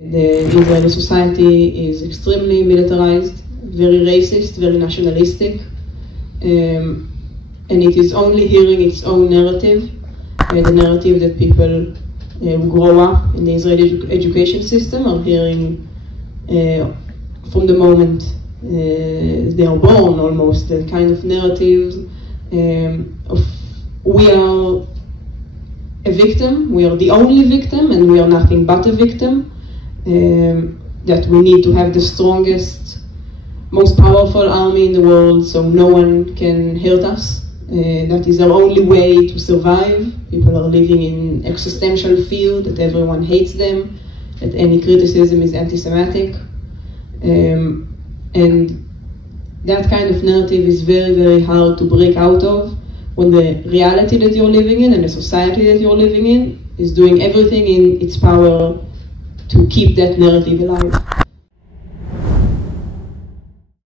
The Israeli society is extremely militarized, very racist, very nationalistic, and it is only hearing its own narrative, the narrative that people who grow up in the Israeli education system are hearing from the moment they are born, almost, the kind of narratives of we are a victim, we are the only victim, and we are nothing but a victim, that we need to have the strongest, most powerful army in the world so no one can hurt us. That is our only way to survive. People are living in existential fear that everyone hates them, that any criticism is anti-Semitic. And that kind of narrative is very, very hard to break out of when the reality that you're living in and the society that you're living in is doing everything in its power to keep that narrative alive.